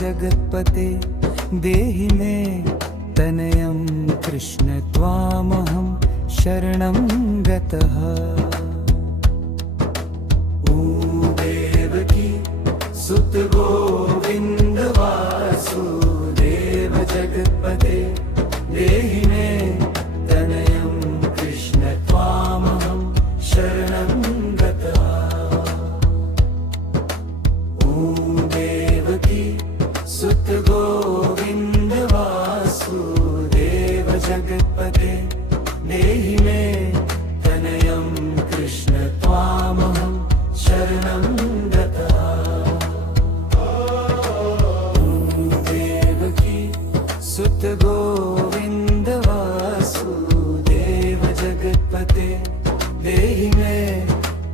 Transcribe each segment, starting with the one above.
जगत्पते देहि मे तनयं कृष्ण त्वामहं शरणं गतः। ॐ देवकी सुत गोविन्द वासुदेव जगत्पते देहि मे तनयं कृष्ण त्वामहं शरणं गतः। ॐ देवकी सुत गोविन्द वासुदेव जगत्पते देहि मे तनयं कृष्ण त्वामहं शरणं गतः। सुत गोविन्द वासुदेव जगत्पते देहि मे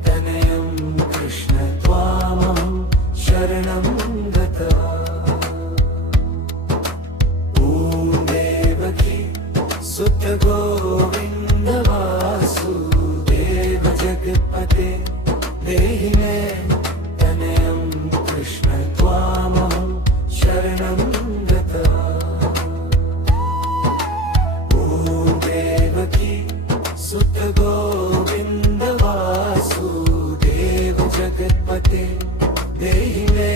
तनयं कृष्ण त्वामहं शरणं गतः। ॐ देवकी सुत गोविन्द वासुदेव जगत्पते देहि मे तनयं कृष्ण त्वामहं शरणं गतः। सुत गोविन्द वासुदेव जगत्पते देहि मे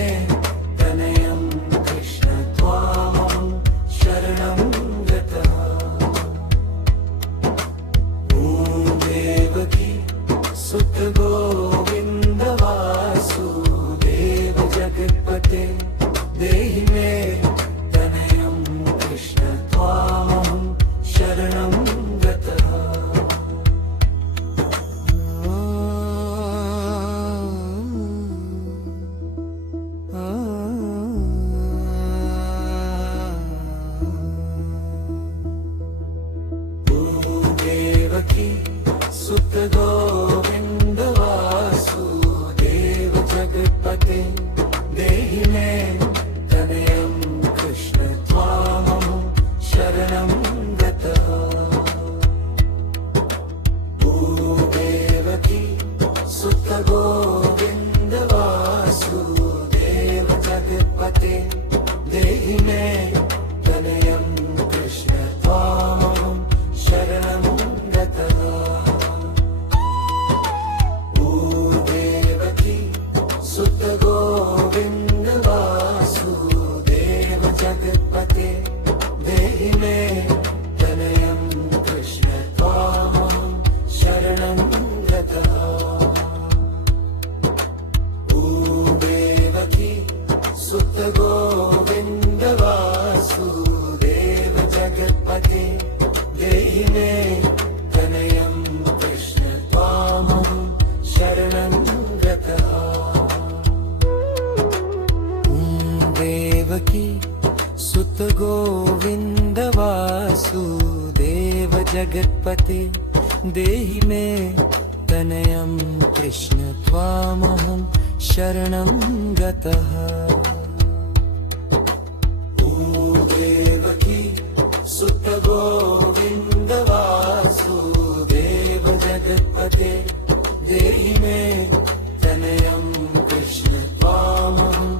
तनयं कृष्ण त्वामहं शरणं गतः। ॐ देवकी सुत गोविन्द वासुदेव जगत्पते देहि मे तनयं कृष्ण त्वामहं शरणं गतः। सुत गोविन्द वासुदेव जगत्पते देहि मे तनयं कृष्ण त्वामहं शरणं गतः। ॐ देवकी सुत गोविन्द वासुदेव जगत्पते देहि मे तनयं कृष्ण त्वामहं शरणं गतः। सुत गोविन्द वासुदेव जगत्पते देहि मे तनयं कृष्ण त्वामहं शरणं गतः। ॐ देवकी सुत गोविन्द वासुदेव जगत्पते देहि मे तनयं कृष्ण त्वामहं शरणं गतः। देवकी सुत गोविन्द वासुदेव जगत्पते देहि मे तनयं कृष्ण त्वामहं शरणं गतः। ॐ देवकी सुत गोविन्द वासुदेव जगत्पते देहि मे तनयं कृष्ण त्वामहं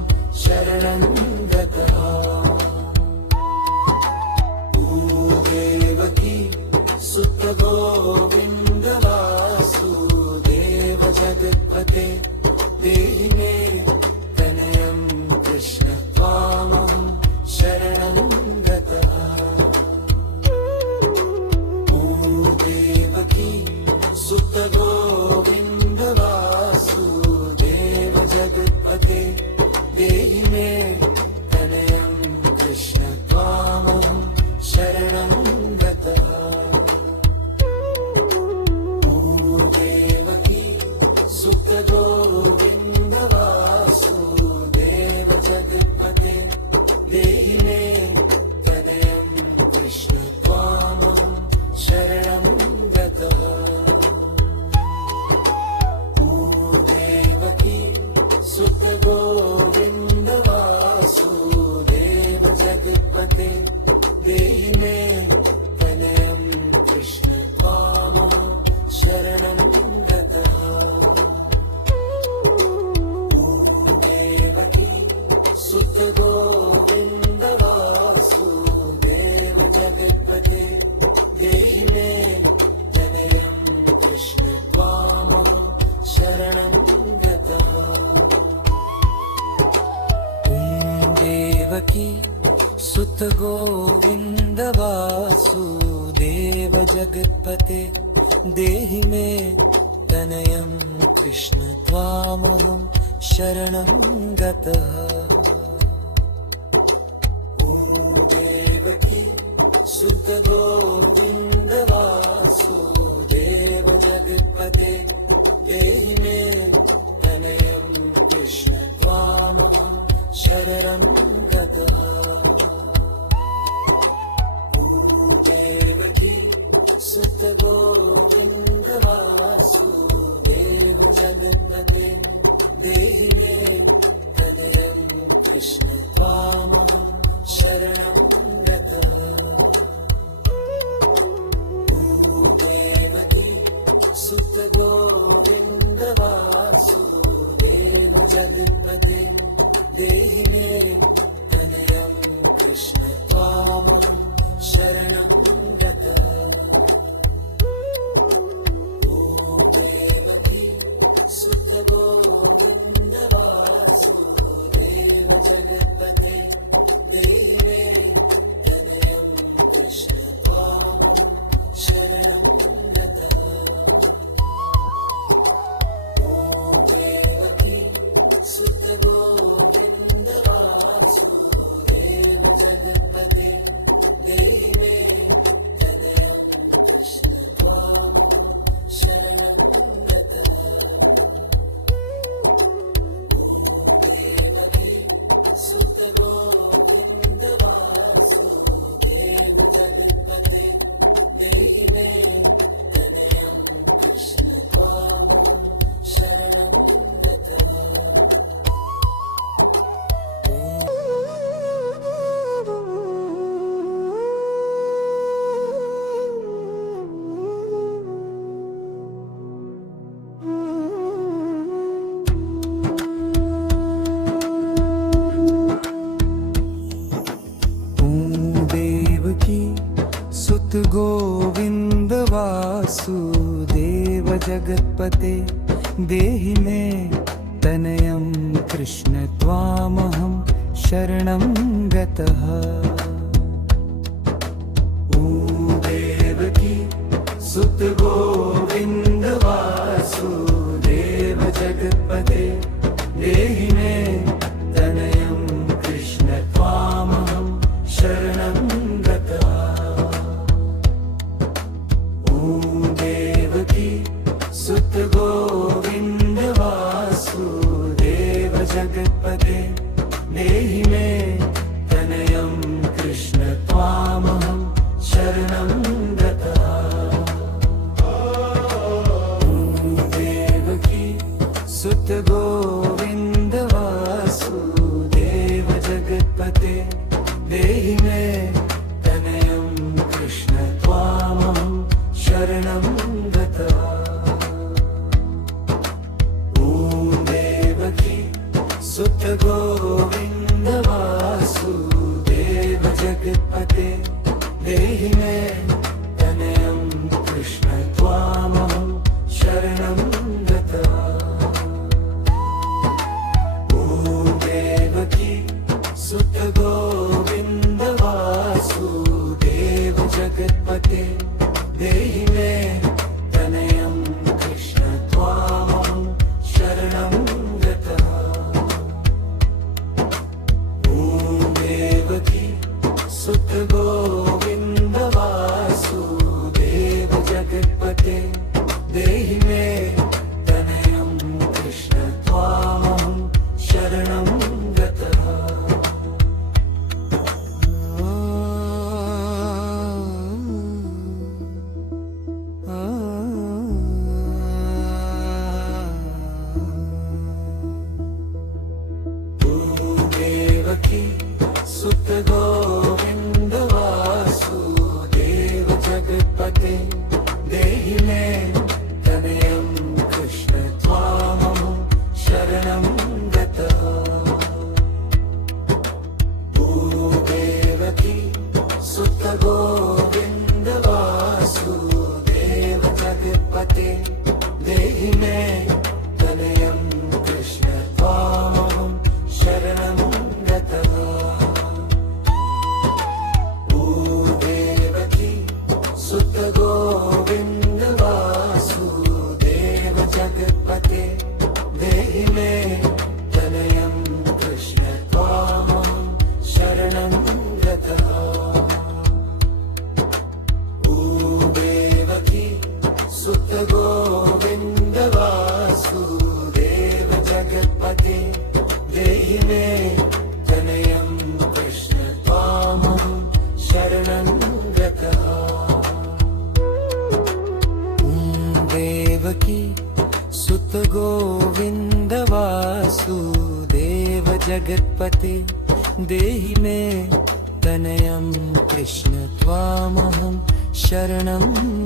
शरणं गतः। ॐ देवकी सुत गोविन्द वासुदेव जगत्पते देहि मे तनयं कृष्ण त्वामहं शरणं गतः। ॐ देवकी सुत गोविन्द वासुदेव जगत्पते देहि मे तनयं कृष्ण त्वामहं शरणं गतः। ॐ देवकी सुत गोविन्द वासुदेव जगत्पते देहि मे तनयं कृष्ण त्वामहं शरणं गतः। ॐ देवकी सुत गोविन्द वासुदेव जगत्पते देहि मे तनयं कृष्ण त्वामहं शरणं गतः। ॐ देवकी सुत गोविन्द देवकी सुत गोविंद वासुदेव जगत्पते देहि मे तनयं कृष्ण त्वामहं शरणं गतः। ॐ देवकी सुत गोविंद वासुदेव जगत्पते देहि मे तनयं कृष्ण त्वामहं शरणं गतः। देवकी सुत गोविंद वासुदेव जगत्पते देहि मे तनयं कृष्ण त्वामहं शरणं गतः। देवकी सुत गोविंद वासुदेव जगत्पते देहि मे तनयं कृष्ण त्वामहं शरणं गतः। देवकी सुत गोविंद वासुदेव जगत्पते देहि मे तनयं कृष्ण त्वामहं शरणं गतः। देवकी सुत गोविंद वासुदेव जगत्पते देहि मे तनयं कृष्ण त्वामहं शरणं गतः। देवकी सुत गोविंद वासुदेव जगत्पते देहि मे तनयं कृष्ण त्वामहं शरणं गतः। सुत गोविंद वासुदेव जगत्पते देहि मे तनयं कृष्ण त्वामहं शरणं गतः। देवकी सुत गोविंद वासुदेव जगत्पते देहि मे तनयं कृष्ण त्वामहं शरणं गतः। देवकी सुत गोविंद वासुदेव जगत्पते देहि मे तनयं कृष्ण त्वामहं शरणं गतः। देवकी सुत गोविंद वासुदेव जगत्पते देहि मे तनयं कृष्ण त्वामहं शरणं गतः। देवकी सुत गोविंद वासुदेव जगत्पते देहि मे तनयं कृष्ण त्वामहं शरणं गतः। देवकी सुत गोविंद वासुदेव जगत्पते देहि मे तनयं कृष्ण त्वामहं शरणं गतः। देवकी सुत गोविंद वासुदेव जगत्पते देहि मे तनयं कृष्ण त्वामहं शरणं गतः। देवकी सुत गोविंद वासुदेव जगत्पते देहि मे तनयं कृष्ण त्वामहं शरणं गतः। देवकी सुत गोविंद वासुदेव जगत्पते देहि मे तनयं कृष्ण त्वामहं शरणं गतः। गोविन्द वासुदेव जगत्पते देहि मे तनयं कृष्ण त्वामहं शरणं गतः। देवकी सुत गोविन्द वासुदेव जगत्पते देहि मे तनयं कृष्ण त्वामहं शरणं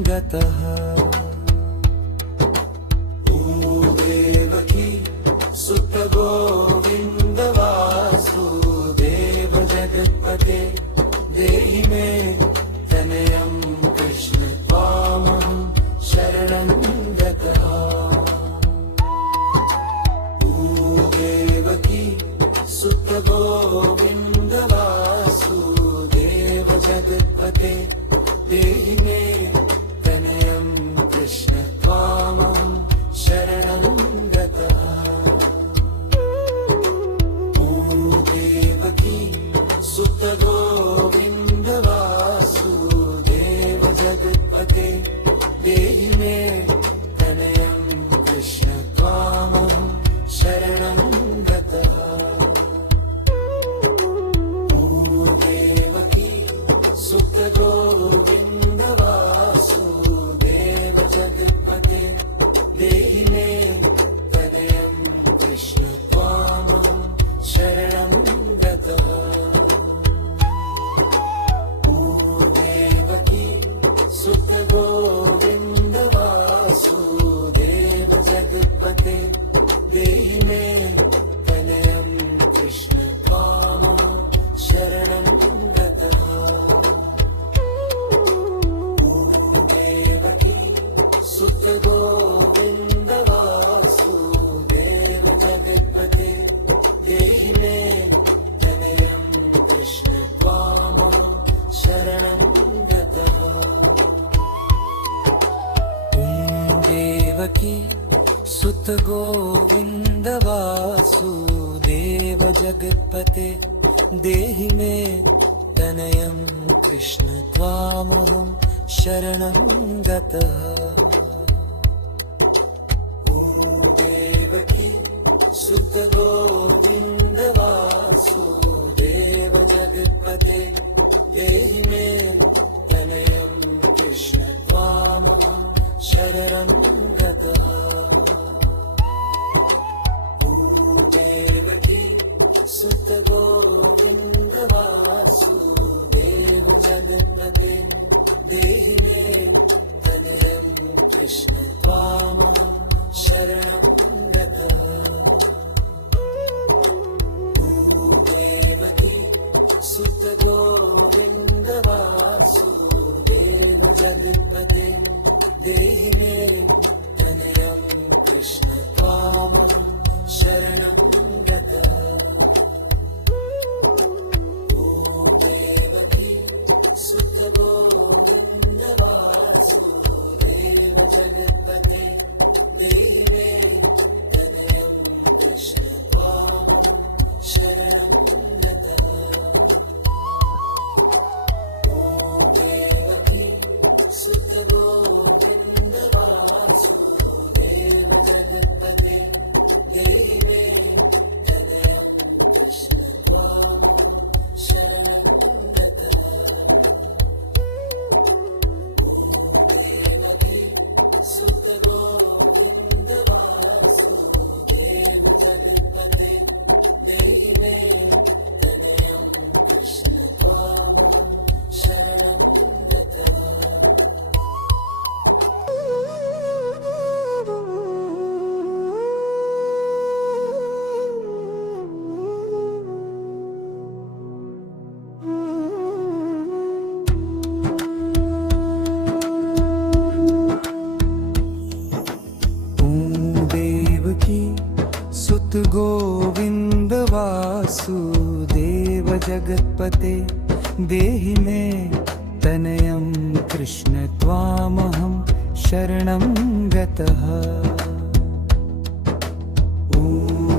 गतः। देवकी सुत गोविन्द वासुदेव जगत्पते देहि मे तनयं कृष्ण त्वामहं शरणं गतः। देवकी सुत गोविन्द वासुदेव जगत्पते देहि मे तनयं कृष्ण त्वामहं शरणं गतः। देवकी सुत गोविन्द वासुदेव जगत्पते देहि मे तनयं कृष्ण त्वामहं शरणं गतः। देवकी सुत गोविन्द वासुदेव जगत्पते देहि मे तनयं कृष्ण त्वामहं शरणं गतः। देवकी सुत गोविन्द वासुदेव जगत्पते देहि मे तनयं कृष्ण त्वामहं शरणं गतः। देवकी सुत गोविन्द वासुदेव जगत्पते देहि मे तनयं कृष्ण त्वामहं शरणं गतः। देवकी सुत गोविन्द वासुदेव जगत्पते देहि मे तनयं कृष्ण त्वामहं शरणं गतः। देवकी सुत गोविन्द वासुदेव जगत्पते देहि मे तनयं कृष्ण त्वामहं शरणं गतः। देवकी सुत गोविन्द वासुदेव जगत्पते देहि मे तनयं कृष्ण त्वामहं शरणं गतः। देवकी सुत गोविन्द वासुदेव जगत्पते देहि मे तनयं कृष्ण त्वामहं शरणं गतः। देवकी सुत गोविन्द वासुदेव जगत्पते देहि मे तनयं कृष्ण त्वामहं शरणं गतः। देवकी सुत गोविन्द वासुदेव जगत्पते देहि मे तनयं कृष्ण त्वामहं शरणं गतः। देवकी सुत गोविन्द वासुदेव जगत्पते देहि मे तनयं कृष्ण त्वामहं शरणं गतः। देवकी सुत गोविन्द वासुदेव जगत्पते देहि मे तनयं कृष्ण त्वामहं शरणं गतः।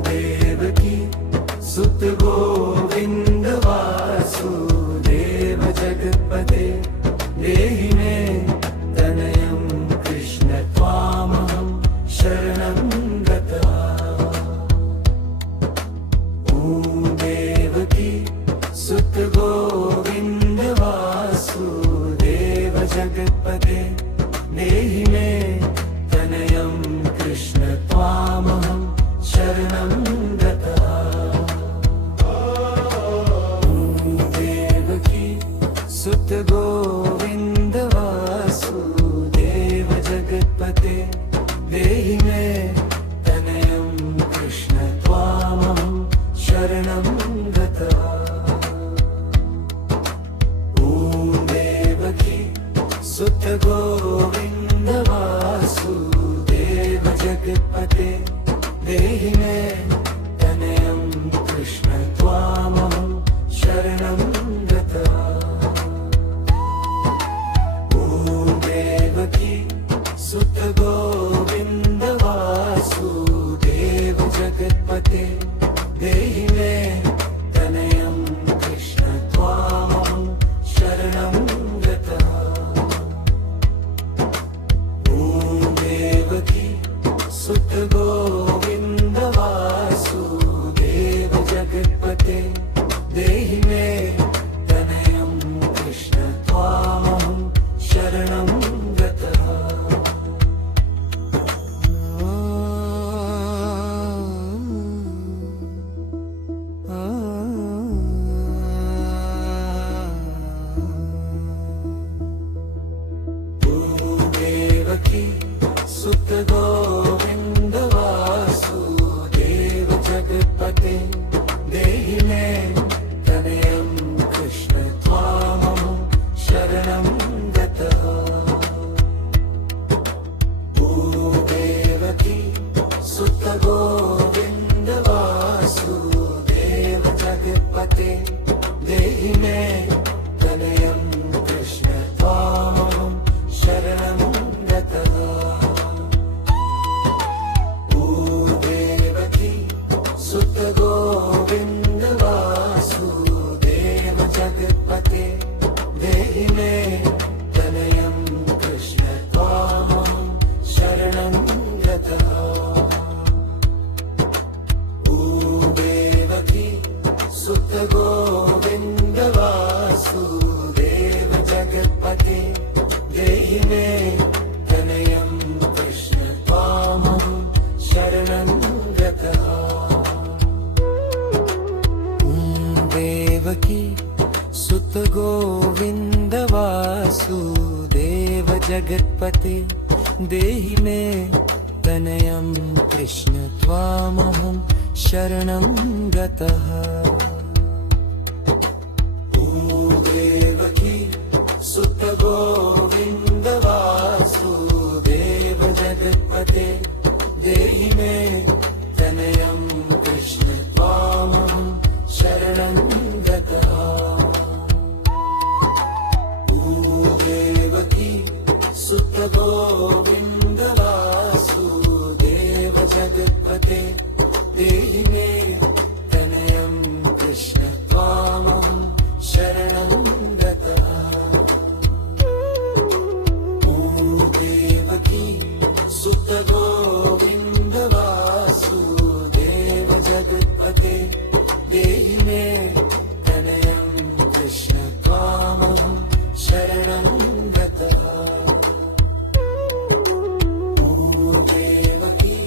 देवकी सुत गोविन्द वासुदेव जगत्पते देहि मे तनयं कृष्ण त्वामहं जगत्पते देहि मे तनयं कृष्ण त्वामहं शरणं गतः ॐ देवकी सुत गोविन्द वासुदेव जगत्पते देहि मे तनयं कृष्ण त्वामहं शरणं गतः ॐ देवकी सुत गोविन्द वासुदेव जगत्पते देहि मे तनयं कृष्ण त्वामहं शरणं गतः ॐ देवकी सुत गोविन्द वासुदेव जगत्पते देहि मे तनयं कृष्ण त्वामहं शरणं गतः देवकी सुत गोविन्द वासुदेव जगत्पते देहि मे तनयं कृष्ण त्वामहं शरणं गतः ॐ देवकी सुत गोविन्द वासुदेव जगत्पते देहि मे तनयं कृष्ण त्वामहं शरणं गतः ॐ देवकी सुत गोविन्द वासुदेव जगत्पते देहि मे तनयं कृष्ण त्वामहं शरणं गतः ॐ देवकी सुत गोविन्द वासुदेव जगत्पते देहि मे तनयं कृष्ण त्वामहं शरणं गतः ॐ देवकी सुत गोविन्द वासुदेव जगत्पते देहि मे तनयं कृष्ण त्वामहं शरणं गतः ॐ देवकी सुत गोविन्द वासुदेव जगत्पते देहि मे तनयं कृष्ण त्वामहं शरणं गतः ॐ देवकी सुत गोविन्द वासुदेव जगत्पते देहि मे तनयं कृष्ण त्वामहं शरणं गतः ॐ देवकी सुत गोविन्द वासुदेव जगत्पते देहि मे तनयं कृष्ण त्वामहं शरणं गतः ॐ देवकी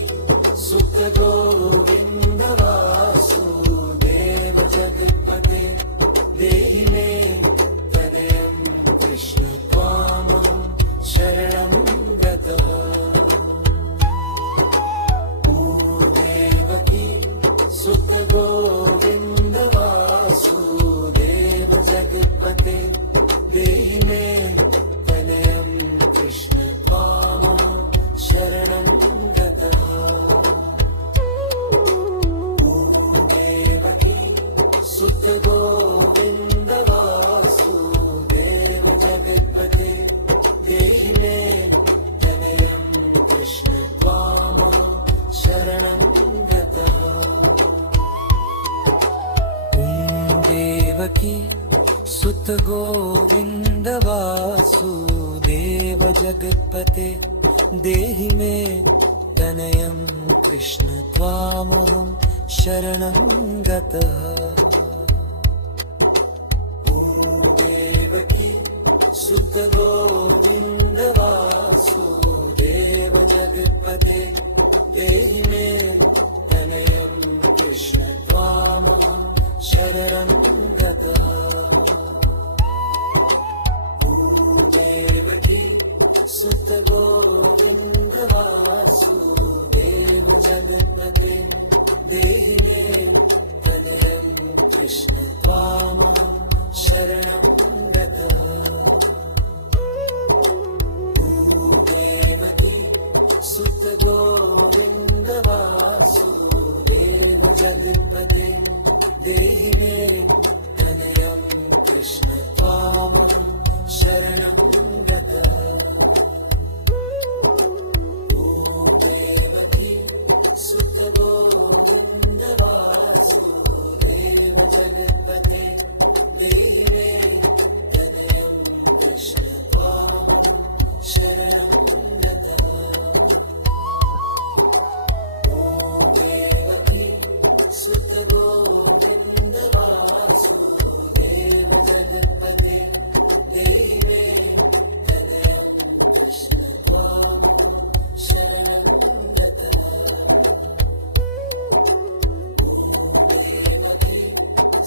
सुत गोविन्द वासुदेव जगत्पते देहि मे तनयं कृष्ण त्वामहं शरणं गतः ॐ देवकी सुत गोविन्द वासुदेव जगत्पते देहि मे तनयं कृष्ण त्वामहं शरणं गतः ॐ देवकी सुत गोविन्द वासुदेव जगत्पते देहि मे तनयं कृष्ण त्वामहं शरणं गतः ॐ देवकी सुत गोविन्द वासुदेव जगत्पते देहि मे तनयं कृष्ण त्वामहं शरणं गतः ॐ देवकी सुत गोविन्द वासुदेव जगत्पते देहि मे तनयं कृष्ण त्वामहं शरणं गतः ॐ देवकी सुत गोविन्द कृष्ण त्वामहं शरणं गतः देवकी सुत गोविन्द वासुदेव जगत्पते देहि मे तनयं कृष्ण त्वामहं शरणं गतः देवकी सुत गोविन्द वासुदेव जगत्पते देहि मे तनयं कृष्ण त्वामहं शरणं गतः देवकी सुत गोविन्द वासुदेव जगत्पते देहि मे तनयं कृष्ण त्वामहं शरणं गतः देवकी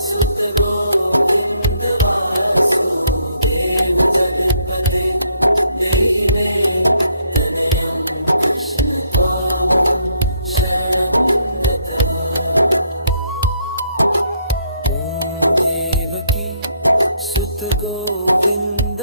सुत गोविन्द वासुदेव जगत्पते देहि मे तनयं कृष्ण त्वामहं शरणं गतः देवकी सुत गोविन्द